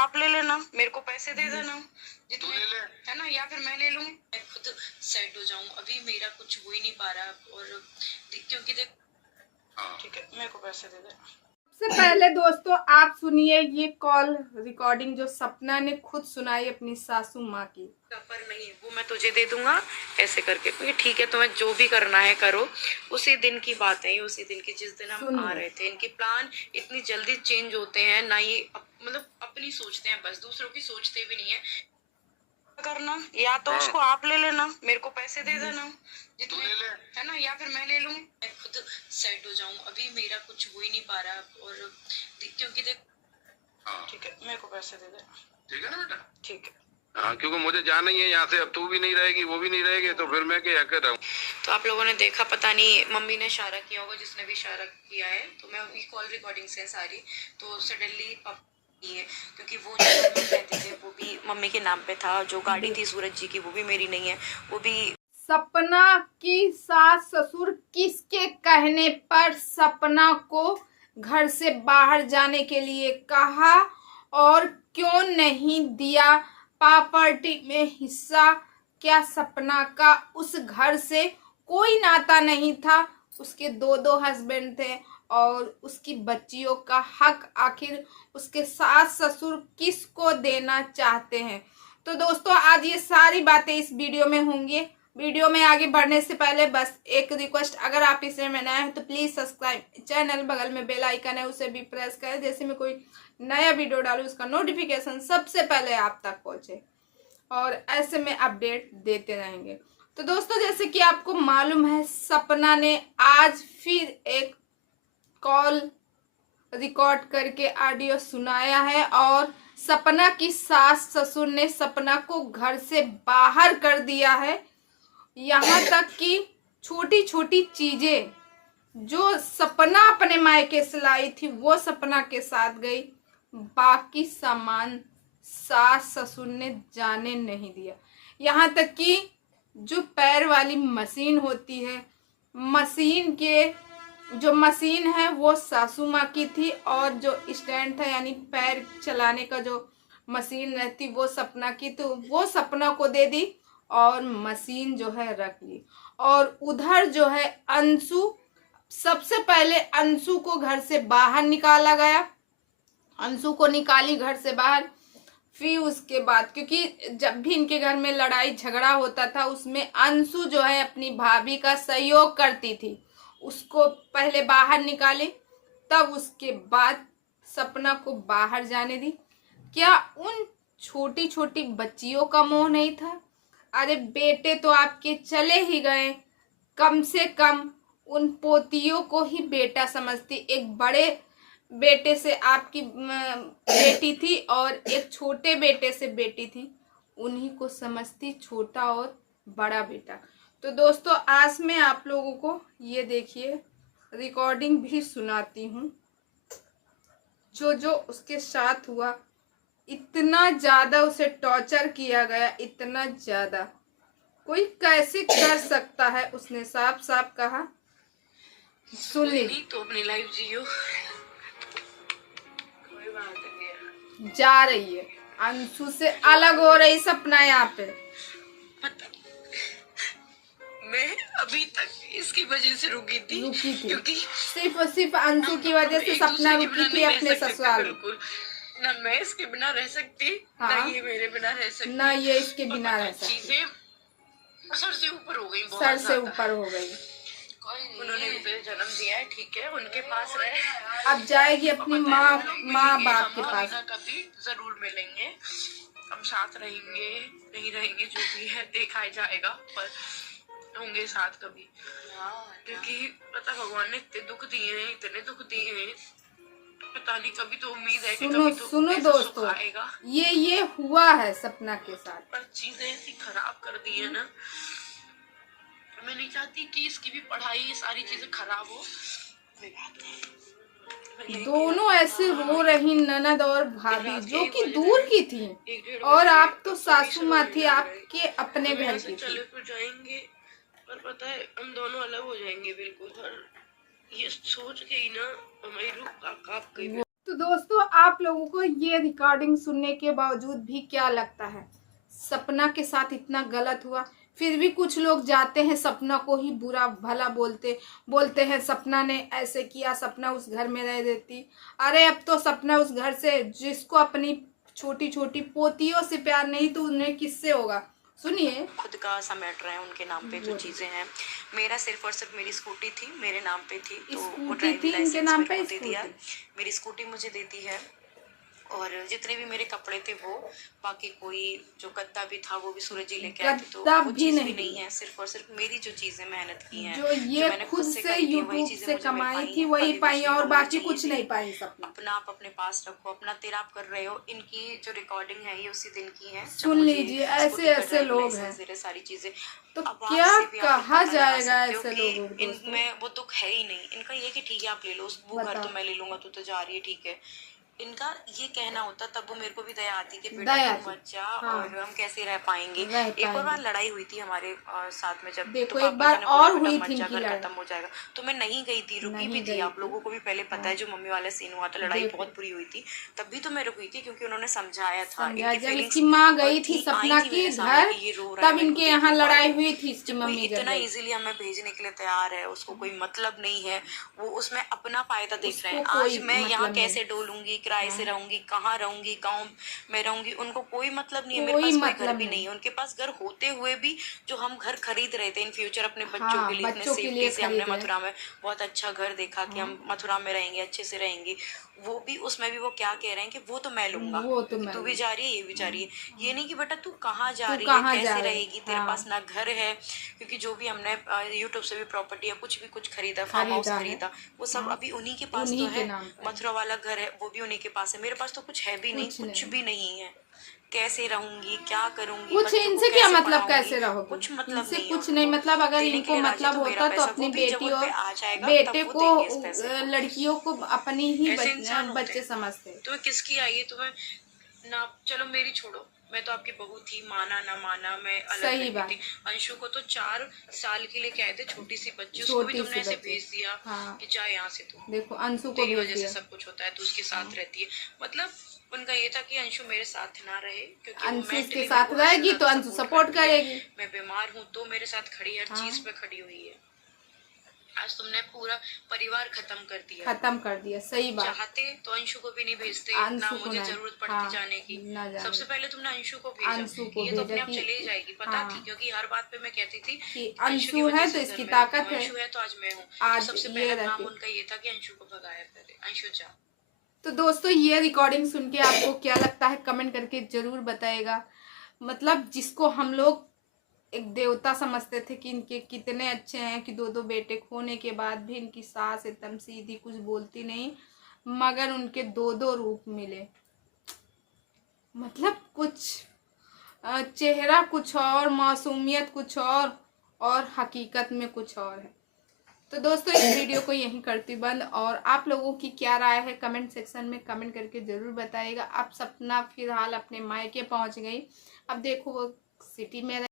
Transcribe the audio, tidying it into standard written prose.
आप ले लेना, मेरे को पैसे दे देना जितने है ना, या फिर मैं ले लूँ। मैं खुद सेट हो जाऊँ, अभी मेरा कुछ हो ही नहीं पा रहा। और क्योंकि देख, ठीक है, मेरे को पैसे दे देना। सबसे पहले दोस्तों आप सुनिए ये कॉल रिकॉर्डिंग जो सपना ने खुद सुनाई अपनी सासू माँ की। पर नहीं, वो मैं तुझे दे दूंगा ऐसे करके, क्योंकि ठीक है तुम्हें जो भी करना है करो। उसी दिन की बात है, उसी दिन की जिस दिन हम आ रहे थे। इनके प्लान इतनी जल्दी चेंज होते हैं ना, ये मतलब अपनी सोचते हैं बस, दूसरों की सोचते भी नहीं है। करना, या तो उसको आप ले लेना, मेरे को पैसे दे देना जितने है ना, या फिर मैं ले लूँ। मैं खुद सेट हो जाऊँ, अभी मेरा कुछ हो ही नहीं पा रहा। और क्योंकि देख, ठीक है, मेरे को पैसे दे देना, ठीक है ना बेटा, ठीक है। हाँ, क्योंकि मुझे जाना ही है यहाँ से। अब तू भी नहीं रहेगी, वो भी नहीं रहेगी, तो फिर मैं क्या कर रहा हूँ। तो आप लोगों ने देखा, पता नहीं मम्मी ने इशारा किया होगा, जिसने भी इशारा किया है। तो मैं कॉल रिकॉर्डिंग से सारी, तो सडनली है, क्योंकि वो जो रहते थे वो भी मम्मी के नाम पे था। जो गाड़ी थी सूरज जी की वो भी मेरी नहीं है, वो भी। सपना की सास ससुर किसके कहने पर सपना को घर से बाहर जाने के लिए कहा और क्यों नहीं दिया प्रॉपर्टी में हिस्सा? क्या सपना का उस घर से कोई नाता नहीं था? उसके दो हस्बैंड थे और उसकी बच्चियों का हक आखिर उसके सास ससुर किसको देना चाहते हैं? तो दोस्तों आज ये सारी बातें इस वीडियो में होंगी। वीडियो में आगे बढ़ने से पहले बस एक रिक्वेस्ट, अगर आप इस में नया है तो प्लीज सब्सक्राइब चैनल, बगल में बेल आइकन है उसे भी प्रेस करें, जैसे मैं कोई नया वीडियो डालूं उसका नोटिफिकेशन सबसे पहले आप तक पहुंचे और ऐसे में अपडेट देते रहेंगे। तो दोस्तों जैसे कि आपको मालूम है, सपना ने आज फिर एक कॉल रिकॉर्ड करके ऑडियो सुनाया है और सपना की सास ससुर ने सपना को घर से बाहर कर दिया है। यहाँ तक कि छोटी छोटी चीजें जो सपना अपने मायके से लाई थी वो सपना के साथ गई, बाकी सामान सास ससुर ने जाने नहीं दिया। यहाँ तक कि जो पैर वाली मशीन होती है, मशीन के जो मशीन है वो सासू माँ की थी और जो स्टैंड था यानी पैर चलाने का जो मशीन रहती वो सपना की, तो वो सपना को दे दी और मशीन जो है रख ली। और उधर जो है अंशु, सबसे पहले अंशु को घर से बाहर निकाला गया, अंशु को निकाली घर से बाहर। फिर उसके बाद क्योंकि जब भी इनके घर में लड़ाई झगड़ा होता था उसमें अंशु जो है अपनी भाभी का सहयोग करती थी, उसको पहले बाहर निकाले, तब उसके बाद सपना को बाहर जाने दी। क्या उन छोटी छोटी बच्चियों का मोह नहीं था? अरे बेटे तो आपके चले ही गए, कम से कम उन पोतियों को ही बेटा समझती। एक बड़े बेटे से आपकी बेटी थी और एक छोटे बेटे से बेटी थी, उन्हीं को समझती छोटा और बड़ा बेटा। तो दोस्तों आज मैं आप लोगों को ये देखिए रिकॉर्डिंग भी सुनाती हूँ जो जो उसके साथ हुआ। इतना ज्यादा उसे टॉर्चर किया गया, इतना ज्यादा कोई कैसे कर सकता है, उसने साफ साफ कहा। सुन ली तो अपनी लाइफ जियो, कोई बात नहीं। जा रही है अंशु से अलग हो रही सपना यहाँ पे। मैं अभी तक इसकी वजह से रुकी थी क्योंकि सिर्फ अंशु की वजह से सपना रुकी थी अपने ससुराल में। ना मैं इसके बिना रह सकती, हाँ, ना ये मेरे बिना रह सकती, ना ये इसके बिना रह सकती। चीजें सर से ऊपर हो गई, सर से ऊपर हो गई। उन्होंने मुझे जन्म दिया है, ठीक है, उनके पास रहे, अब जाएगी अपनी माँ बाप के पास। कभी जरूर मिलेंगे, हम साथ रहेंगे, नहीं रहेंगे जो भी है देखा जाएगा, पर होंगे साथ कभी। क्योंकि पता भगवान ने इतने दुख दिए हैं, इतने दुख दिए हैं, पता नहीं कभी तो उम्मीद है कि कभी तो सुनो दोस्तों, ये हुआ है सपना के साथ, पर चीजें ऐसी खराब कर दी है ना। मैं नहीं चाहती कि इसकी भी पढ़ाई, ये सारी चीजें खराब हो। दोनों ऐसे रो रही ननद और भाभी जो कि दूर की थी और आप तो सासू माँ थी, आपके अपने घर की थी। चले तो जाएंगे पर पता है हम दोनों अलग हो जाएंगे बिल्कुल। और ये सोच के ही ना हमारी रूह कांप गई। तो दोस्तों, आप लोगों को ये रिकॉर्डिंग सुनने के बावजूद भी क्या लगता है सपना के साथ इतना गलत हुआ? फिर भी कुछ लोग जाते हैं सपना को ही बुरा भला बोलते हैं सपना ने ऐसे किया, सपना उस घर में रह देती। अरे अब तो सपना उस घर से, जिसको अपनी छोटी छोटी पोतियों से प्यार नहीं तो उन्हें किससे होगा? सुनिए। खुद का समेट रहे हैं उनके नाम पे जो चीजें हैं। मेरा सिर्फ और सिर्फ मेरी स्कूटी थी, मेरे नाम पे थी, तो वो ड्राइविंग लाइसेंस मेरे को दे दिया, मेरी स्कूटी मुझे देती है। और जितने भी मेरे कपड़े थे वो, बाकी कोई जो गद्दा भी था वो भी सूरज जी लेके आए थे, तो वो चीज भी नहीं है। सिर्फ और सिर्फ मेरी जो चीजें मेहनत की हैं, जो ये मैंने खुद से यूट्यूब से कमाई थी वही पाई, और बाकी कुछ नहीं पाई। सपना अपना आप अपने पास रखो, अपना तेरा आप कर रहे हो। इनकी जो रिकॉर्डिंग है ये उसी दिन की है। सुन लीजिए, ऐसे ऐसे लोग हैं, सारी चीजें तो क्या कहा जाएगा ऐसे लोगों को? इनमें वो दुख है ही नहीं। इनका ये कि ठीक है आप ले लो, वो घर तो मैं ले लूंगा, तू तो जा रही है, ठीक है। इनका ये कहना होता, तब वो मेरे को भी दया आती कि बेटा तू मत जा, और हम कैसे रह पाएंगे। एक और बार लड़ाई हुई थी हमारे साथ में, जब देखो एक बार और हुई थी, घर खत्म हो जाएगा, तो मैं नहीं गई थी, रुकी भी थी। आप लोगों को भी पहले पता है, जो मम्मी वाला सीन हुआ था, लड़ाई बहुत बुरी हुई थी, तब भी तो मैं रुकी थी क्योंकि उन्होंने समझाया था। जब इसकी माँ गई थी सपना के घर, तब इनके यहाँ लड़ाई हुई थी इसकी मम्मी। इतना इजीली हमें भेजने के लिए तैयार है, उसको कोई मतलब नहीं है, वो उसमें अपना फायदा देख रहे हैं। आज मैं यहाँ कैसे डोलूंगी, किराए से रहूंगी, कहाँ रहूंगी, गाँव में रहूंगी, उनको कोई मतलब नहीं है। मेरे पास कोई घर भी नहीं है, उनके पास घर होते हुए भी जो हम घर खरीद रहे थे इन फ्यूचर अपने बच्चों के लिए, इतने सेफ्टी से हमने मथुरा में बहुत अच्छा घर देखा कि हम मथुरा में रहेंगे, अच्छे से रहेंगे, वो भी उसमें भी वो क्या कह रहे हैं कि वो तो मैं लूंगा, तू भी जा रही है, ये भी जा रही है। ये नहीं कि बेटा तू कहाँ जा रही है, कैसे रहेगी, तेरे पास ना घर है। क्योंकि जो भी हमने यूट्यूब से भी प्रॉपर्टी या कुछ भी कुछ खरीदा, फार्म हाउस खरीदा, वो सब अभी उन्हीं के पास तो है। मथुरा वाला घर है वो भी उन्हीं के पास है, मेरे पास तो कुछ है भी नहीं, कुछ भी नहीं है। कैसे रहूंगी, क्या करूंगी, कुछ इनसे क्या मतलब, कैसे रहोगे? कुछ मतलब इनसे नहीं, कुछ नहीं मतलब। अगर इनको मतलब होता तो अपनी बेटी और बेटे को, लड़कियों को अपनी ही बच्चे समझते। तुम्हें किसकी आई है? तुम्हें ना, चलो मेरी छोड़ो, मैं तो आपकी बहू थी, माना ना माना मैं अलग सही बात। थी। अंशु को तो 4 साल के लिए कहे थे, छोटी सी बच्ची, उसको भी तुमने ऐसे भेज दिया कि जा यहाँ से, तू देखो अंशु को तेरी वजह से सब कुछ होता है, तू उसके साथ रहती है। मतलब उनका ये था कि अंशु मेरे साथ ना रहे, क्योंकि अंशु उसके साथ रहेगी तो अंशु सपोर्ट करेगी। मैं बीमार हूँ तो मेरे साथ खड़ी, हर चीज पे खड़ी हुई है। आज तुमने पूरा परिवार खत्म कर दिया। सही बात। चाहते तो अंशु को भी नहीं भेजते, ना मुझे जरूरत पड़ती जाने की। सबसे पहले तुमने अंशु को भेजा, ये तो अपने आप चली जाएगी, पता थी, क्योंकि हर बात पे मैं कहती थी कि अंशु है तो इसकी ताकत है, अंशु है तो आज मैं हूँ। आज सबसे पहला काम उनका ये था कि अंशु को भगाया करे, अंशु जा। तो दोस्तों, ये रिकॉर्डिंग सुन के आपको क्या लगता है कमेंट करके जरूर बताइएगा। मतलब जिसको हम लोग एक देवता समझते थे कि इनके कितने अच्छे हैं कि 2 बेटे खोने के बाद भी इनकी सास एकदम सीधी, कुछ बोलती नहीं, मगर उनके 2 रूप मिले। मतलब कुछ चेहरा कुछ और, मासूमियत कुछ और हकीकत में कुछ और है। तो दोस्तों, इस वीडियो को यहीं करती बंद, और आप लोगों की क्या राय है कमेंट सेक्शन में कमेंट करके जरूर बताइएगा। अब सपना फिलहाल अपने मायके पहुंच गई। अब देखो वो सिटी में